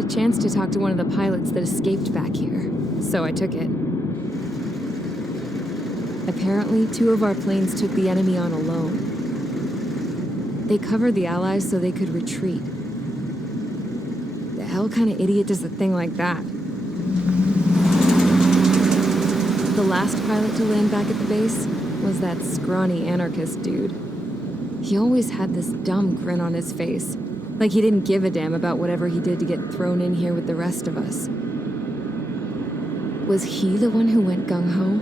a chance to talk to one of the pilots that escaped back here, so I took it. Apparently, 2 of our planes took the enemy on alone. They covered the Allies so they could retreat. The hell kind of idiot does a thing like that? The last pilot to land back at the base was that scrawny anarchist dude. He always had this dumb grin on his face, like he didn't give a damn about whatever he did to get thrown in here with the rest of us. Was he the one who went gung-ho?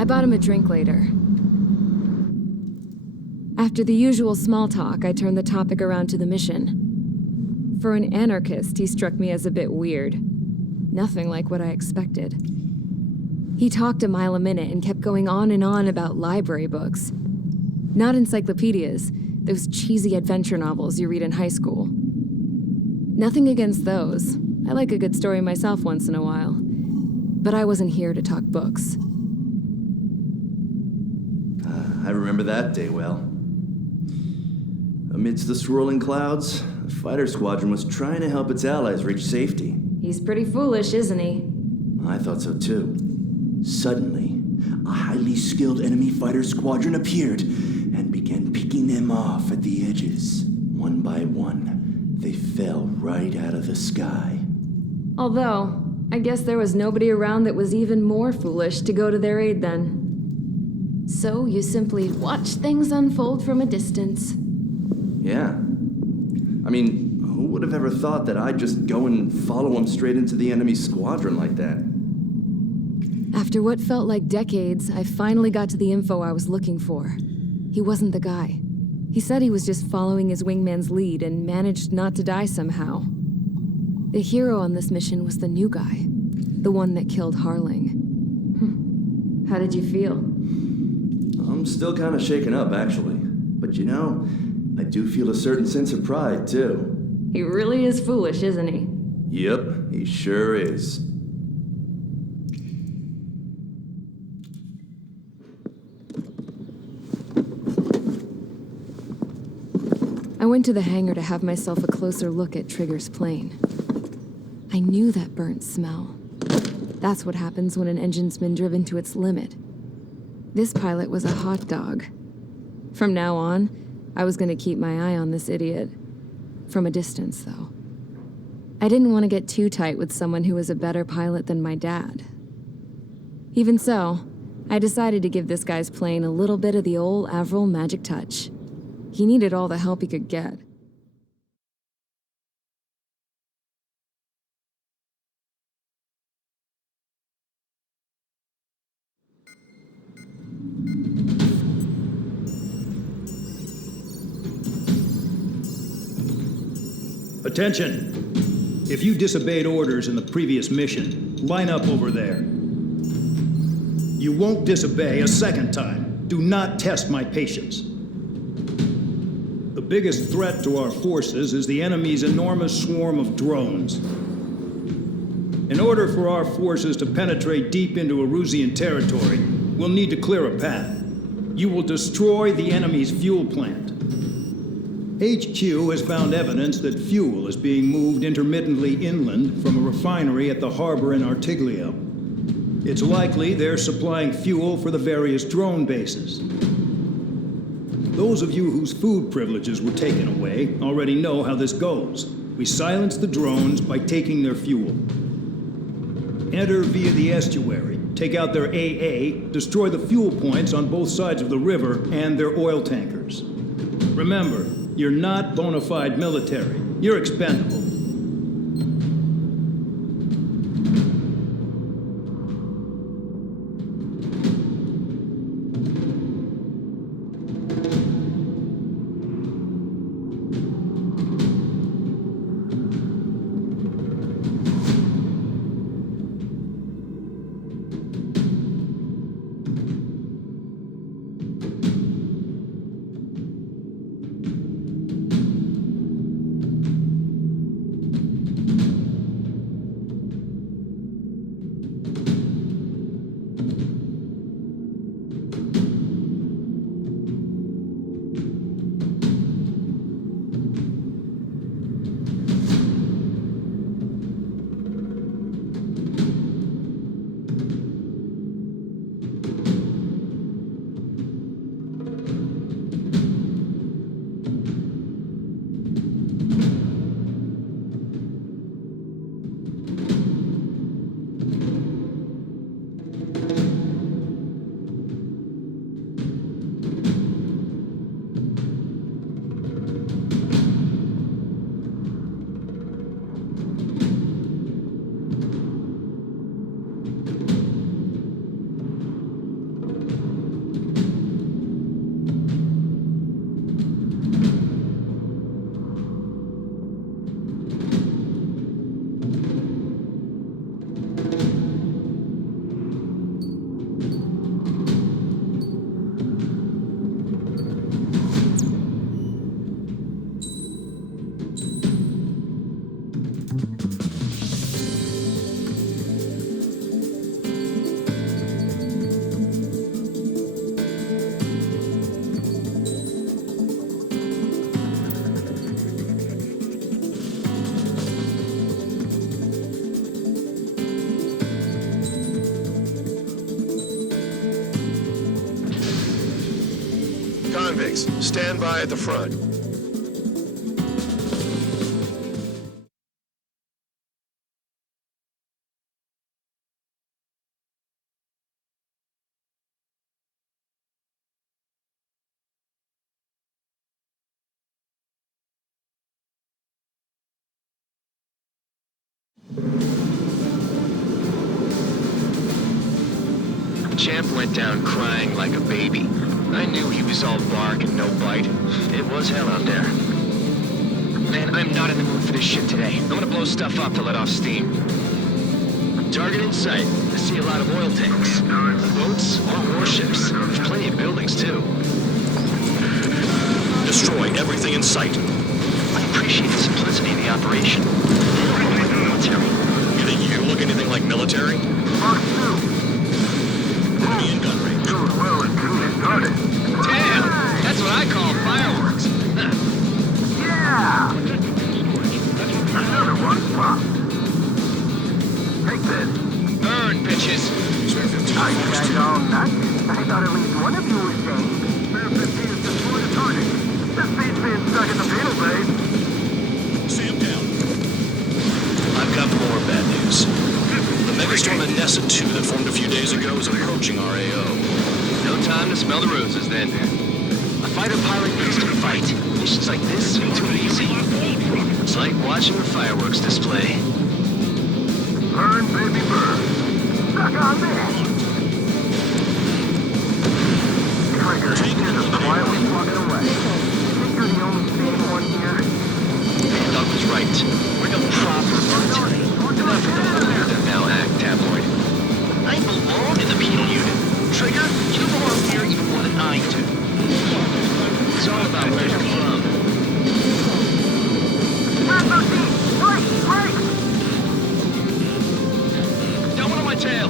I bought him a drink later. After the usual small talk, I turned the topic around to the mission. For an anarchist, he struck me as a bit weird. Nothing like what I expected. He talked a mile a minute and kept going on and on about library books. Not encyclopedias, those cheesy adventure novels you read in high school. Nothing against those. I like a good story myself once in a while. But I wasn't here to talk books. I remember that day well. Amidst the swirling clouds, a fighter squadron was trying to help its allies reach safety. He's pretty foolish, isn't he? I thought so too. Suddenly, a highly skilled enemy fighter squadron appeared and began picking them off at the edges. One by one, they fell right out of the sky. Although, I guess there was nobody around that was even more foolish to go to their aid then. So you simply watch things unfold from a distance. Yeah. I mean, who would have ever thought that I'd just go and follow him straight into the enemy squadron like that? After what felt like decades, I finally got to the info I was looking for. He wasn't the guy. He said he was just following his wingman's lead and managed not to die somehow. The hero on this mission was the new guy, the one that killed Harling. How did you feel? I'm still kind of shaken up, actually. But you know, I do feel a certain sense of pride, too. He really is foolish, isn't he? Yep, he sure is. I went to the hangar to have myself a closer look at Trigger's plane. I knew that burnt smell. That's what happens when an engine's been driven to its limit. This pilot was a hot dog. From now on, I was going to keep my eye on this idiot. From a distance, though. I didn't want to get too tight with someone who was a better pilot than my dad. Even so, I decided to give this guy's plane a little bit of the old Avril magic touch. He needed all the help he could get. Attention! If you disobeyed orders in the previous mission, line up over there. You won't disobey a second time. Do not test my patience. The biggest threat to our forces is the enemy's enormous swarm of drones. In order for our forces to penetrate deep into Erusian territory, we'll need to clear a path. You will destroy the enemy's fuel plant. HQ has found evidence that fuel is being moved intermittently inland from a refinery at the harbor in Artiglio. It's likely they're supplying fuel for the various drone bases. Those of you whose food privileges were taken away already know how this goes. We silence the drones by taking their fuel. Enter via the estuary, take out their AA, destroy the fuel points on both sides of the river and their oil tankers. Remember, you're not bona fide military. You're expendable. units. Stand by at the front. Champ went down crying like a baby. I knew he was all bark and no bite. It was hell out there. Man, I'm not in the mood for this shit today. I'm gonna blow stuff up to let off steam. Target in sight. I see a lot of oil tanks. Boats or warships. There's plenty of buildings, too. Destroy everything in sight. I appreciate the simplicity of the operation. Like the military. You think you look anything like military? Enemy in gun range. Damn! That's what I call fireworks. Yeah! Another one popped. Take this. Burn, bitches! Spare 15. Are you guys all nuts? I thought at least one of you was saying. Spare 15 is destroyed a target. This beats being stuck at the penal base. Sam down. I've got more bad news. The megastorm at Nessa-2 that formed a few days ago is approaching our AO. No time to smell the roses, then. A fighter pilot needs to fight. Missions like this are too easy. It's like watching a fireworks display. Burn, baby, burn. Suck on this. Trigger, quietly walking away. Think you're the only sane one here? Doug was right. We're the proper burnt. Enough of the holier-than-thou act, tabloid. I belong in the penal unit. Trigger, you belong here even more than I do. It's all about where you're from. Break! Don't on my tail.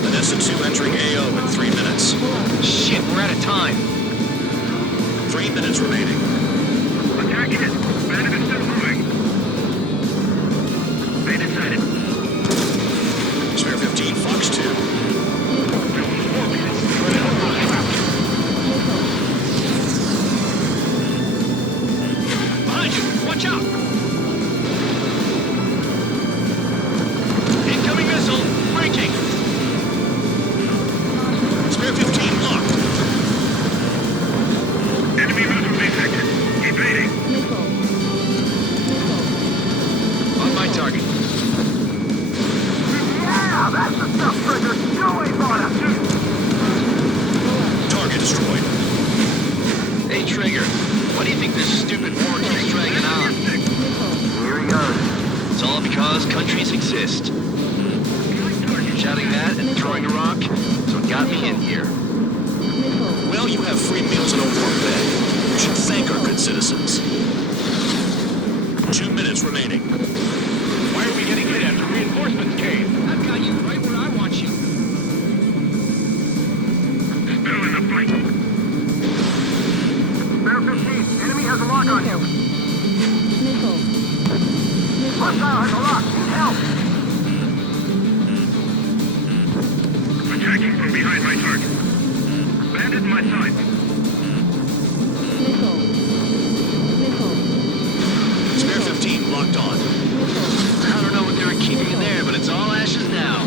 The Nessa-2 entering AO in 3 minutes. Shit, we're out of time. 3 minutes remaining. Attack it! Bandit is still moving. Bandit sighted. Spare 15, Fox 2. Behind you! Watch out! Incoming missile! Breaking! Spare 15 locked. Enemy missile detected. Evading. On my target. Yeah, that's the stuff, Trigger. You ain't bought us. Target destroyed. Hey, Trigger. Why do you think this stupid war keeps dragging on? Here he goes. It's all because countries exist. Shouting that and throwing a rock is what got me in here. Well, you have free meals and a warm bed. You should thank our good citizens. 2 minutes remaining. Why are we getting hit after reinforcements came? I've got you right where I want you. Still in the fight. Spare 15. Enemy has a lock on you. Hostile has a lock. Need help. Attacking from behind my target. Bandit in my sight. Spare 15 locked on. I don't know what they were keeping in there, but it's all ashes now.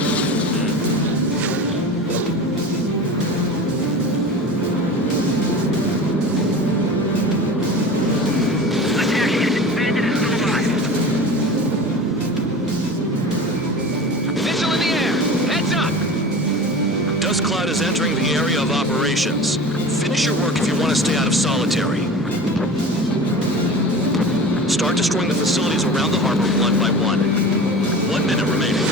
Attacking it. Bandit is still alive. Missile in the air! Heads up! Dust cloud is entering the area of operations. Finish your work if you want to stay out of solitary. Start destroying the facilities around the harbor one by one. 1 minute remaining.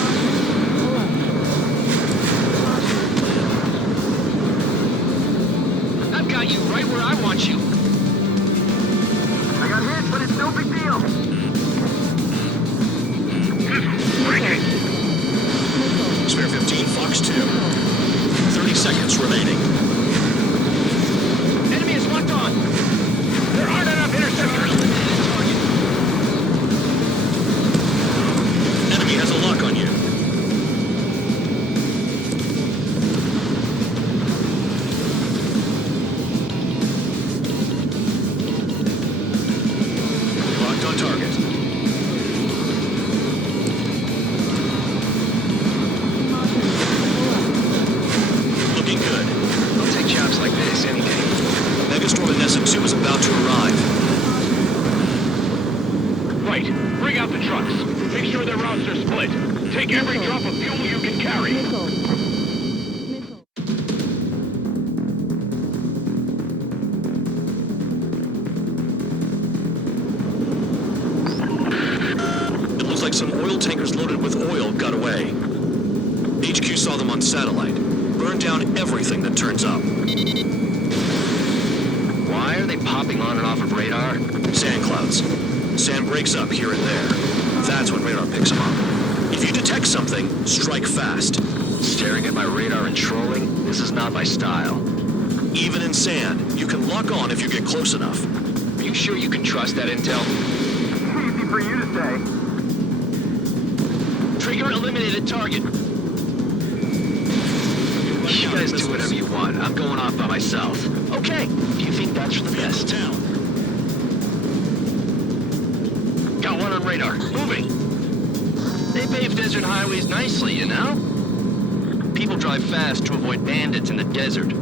I've got you right where I want you. I got hit, but it's no big deal. Breaking. Spare 15, Fox 2. 30 seconds remaining. Enemy is locked on. There aren't enough interceptors. Enemy has a lock on you. Bring out the trucks. Make sure their routes are split. Take every drop of fuel you can carry. Missile. It looks like some oil tankers loaded with oil got away. HQ saw them on satellite. Burned down everything that turns up. Why are they popping on and off of radar? Sand clouds. Sand breaks up here and there. That's when radar picks them up. If you detect something, strike fast. Staring at my radar and trolling? This is not my style. Even in sand, you can lock on if you get close enough. Are you sure you can trust that intel? Easy for you to say. Trigger eliminated target. You guys do whatever you want. I'm going off by myself. Okay. Do you think that's for the best? Down. Got one on radar. Moving. They pave desert highways nicely, you know? People drive fast to avoid bandits in the desert.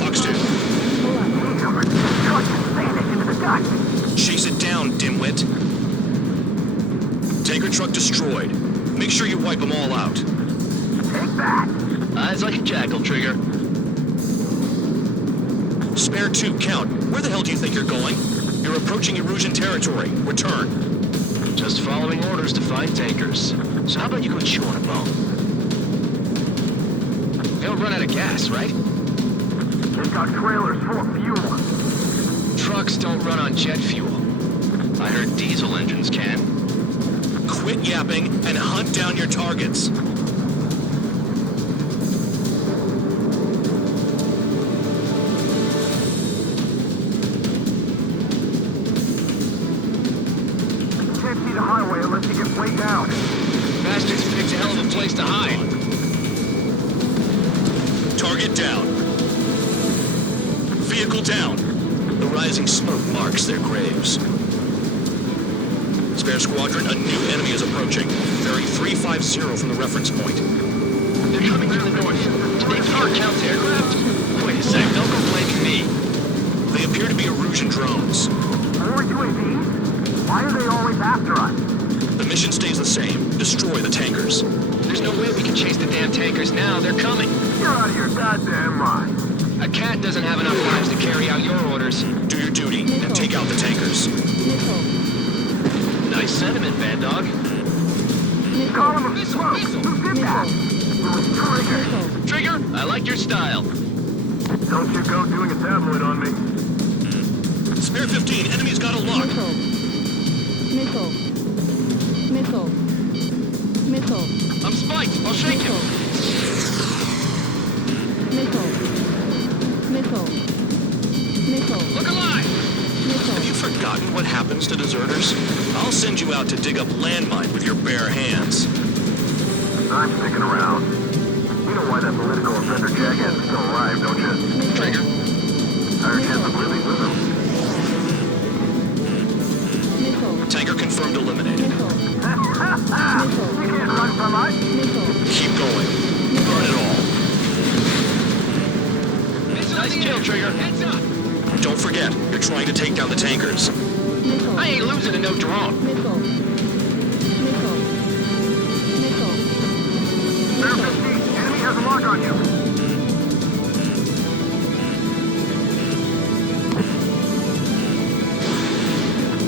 Fox 2. Truck is sanded into the dust. Chase it down, dimwit. Tanker truck destroyed. Make sure you wipe them all out. Take that. Eyes like a jackal, Trigger. Spare 2, count. Where the hell do you think you're going? You're approaching Erusian territory. Return. Just following orders to find tankers. So how about you go chew on a bone? They'll run out of gas, right? They've got trailers full of fuel. Trucks don't run on jet fuel. I heard diesel engines can. Quit yapping and hunt down your targets. Can't see the highway unless you get way down. Bastards picked a hell of a place to hide. Target down. Vehicle down. The rising smoke marks their graves. Spare squadron, a new enemy is approaching. Bearing 350 from the reference point. They're coming from the north. Did they fire counter-aircraft? Wait a sec, don't go blaming me. They appear to be Erusian drones. More UAVs? Why are they always after us? The mission stays the same. Destroy the tankers. There's no way we can chase the damn tankers now. They're coming. You're out of your goddamn mind. A cat doesn't have enough lives to carry out your orders. Do your duty and take out the tankers. Missile. Nice sentiment, Bad Dog. Column of smoke. Who did that? It was Trigger. Trigger, I like your style. Don't you go doing a tabloid on me. Spare 15, enemy's got a lock. Missile. Missile. Missile. Missile. I'm spiked. I'll shake him. Missile. Missile. Missile. Look alive. Have you Missile. forgotten what happens to deserters? I'll send you out to dig up landmine with your bare hands. I'm sticking around. You know why that political offender jackass is still alive, don't you? Trigger. Higher chance of living with him. Missile. Tanker confirmed eliminated. Missile. You can't run from us. Missile. Keep going. Burn it all. Nice kill, Trigger. Heads up. Don't forget, you're trying to take down the tankers. Missile. I ain't losing to no drone. Missile. Missile. Missile. Bear 15, enemy has a lock on you.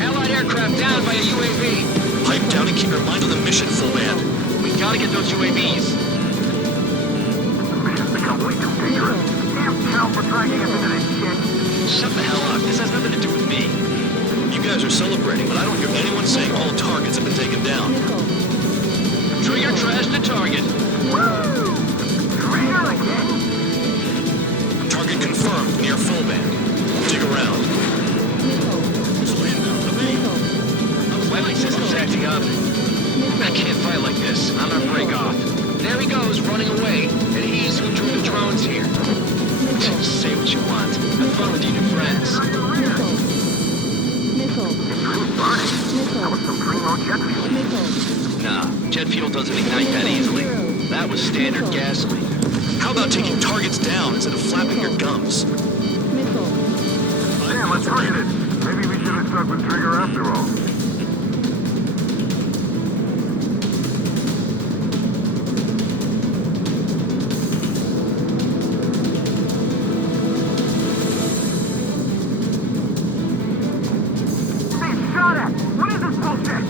Allied aircraft down by a UAV. Pipe down and keep your mind on the mission, full band. We gotta get those UAVs. The mission's become way too dangerous. Damn cow for dragging us into this shit. Shut the hell up. This has nothing to do with me. You guys are celebrating, but I don't hear anyone saying all targets have been taken down. Missile. Trigger trashed the target. Woo! Trigger again. Target confirmed near full band. Dig around. Missile. Missile. Weapon system's acting up. I can't fight like this. I'm gonna break off. There he taking targets down instead of flapping your gums. Missile. Damn, let's target it. Maybe we should have stuck with Trigger after all. Hey, shot at! What is this bullshit?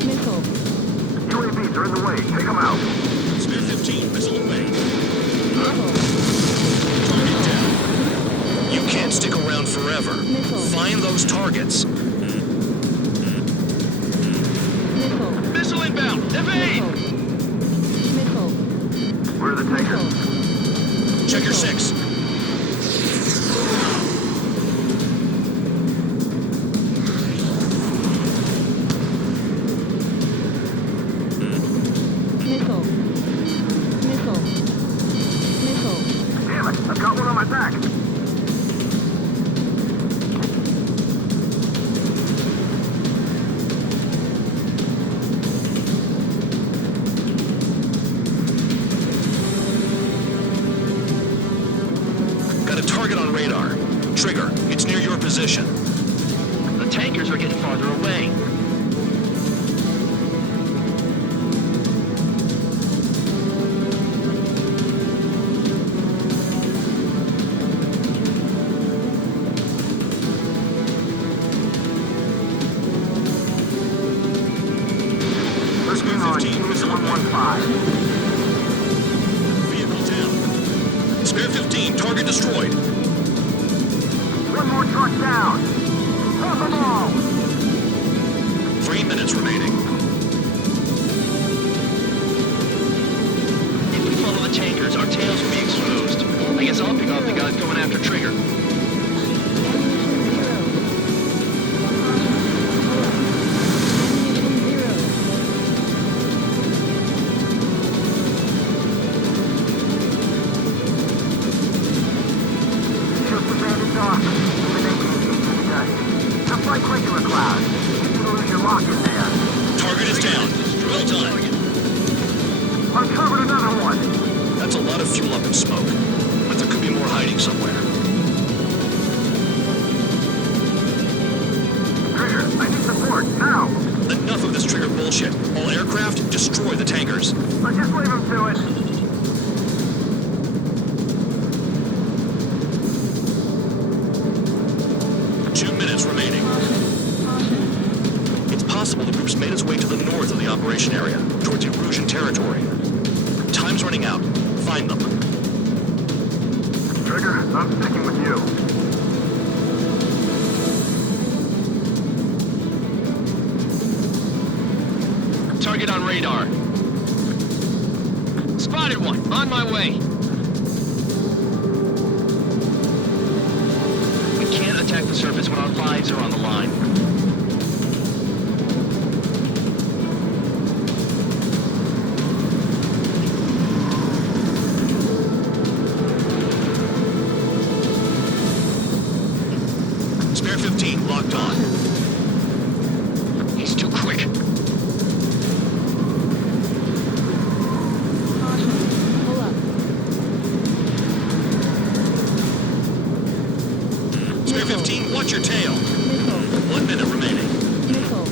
Missile. UAVs are in the way. Take them out. Spear 15, missile away. Missile. Target down. You can't stick around forever. Missile. Find those targets. Missile. Missile inbound! Evade! Missile. Where are the tankers? Check your 6. Missile. Missile. Missile. Damn it, I've got one on my back. Got a target on radar. Trigger, it's near your position. The tankers are getting farther away. Listening on Spear 15, East missile 115. Vehicle down. Spear 15, target destroyed. One more truck down. Top them all. 3 minutes remaining. If we follow the tankers, our tails will be exposed. I guess I'll pick off the guys going after Trigger. Just abandoned dock. Elimination into the dust. Just like regular cloud. You lose your lock in there. Target is down. Well done. Uncovered another one. That's a lot of fuel up in smoke. But there could be more hiding somewhere. Trigger, I need support, now. Enough of this Trigger bullshit. All aircraft, destroy the tankers. Let's just leave him to it. Remaining. It's possible the group's made its way to the north of the operation area, towards Erusian territory. Time's running out. Find them. Trigger, I'm sticking with you. Target on radar. Spotted one. On my way. We can't attack the surface when our lives are on the line. Spare 15, locked on. He's too quick. Pull up. Spare 15, watch your tail. Missile. 1 minute remaining. Missile.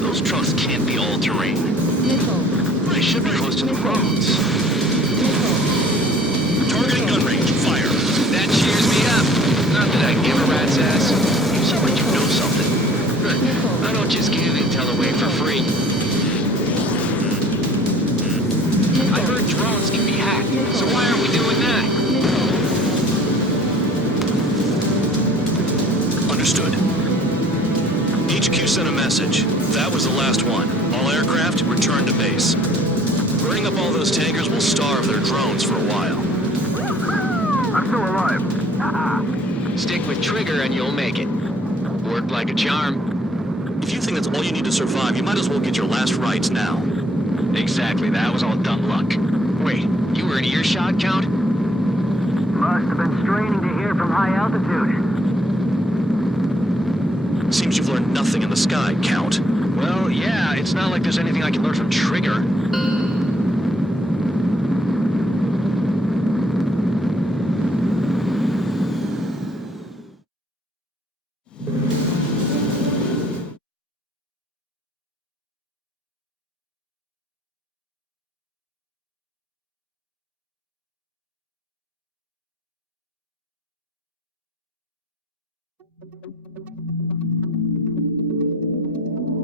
Those trucks can't be all-terrain. Missile. They should be close to the roads. Missile. Targeting gun range, fire. That cheers me up. Not that I give a rat's ass. You sound like you know something. I don't just give intel away for free. I heard drones can be hacked, so why aren't we doing that? Understood. HQ sent a message. That was the last one. All aircraft, return to base. Burning up all those tankers will starve their drones for a while. I'm still alive. Stick with Trigger and you'll make it. Worked like a charm. If you think that's all you need to survive, you might as well get your last rites now. Exactly, that was all dumb luck. Wait, you were in earshot, Count? Must have been straining to hear from high altitude. Seems you've learned nothing in the sky, Count. Well, yeah, it's not like there's anything I can learn from Trigger.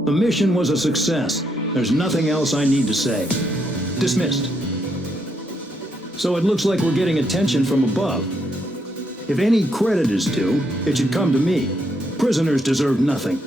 The mission was a success. There's nothing else I need to say. Dismissed. So it looks like we're getting attention from above. If any credit is due, it should come to me. Prisoners deserve nothing.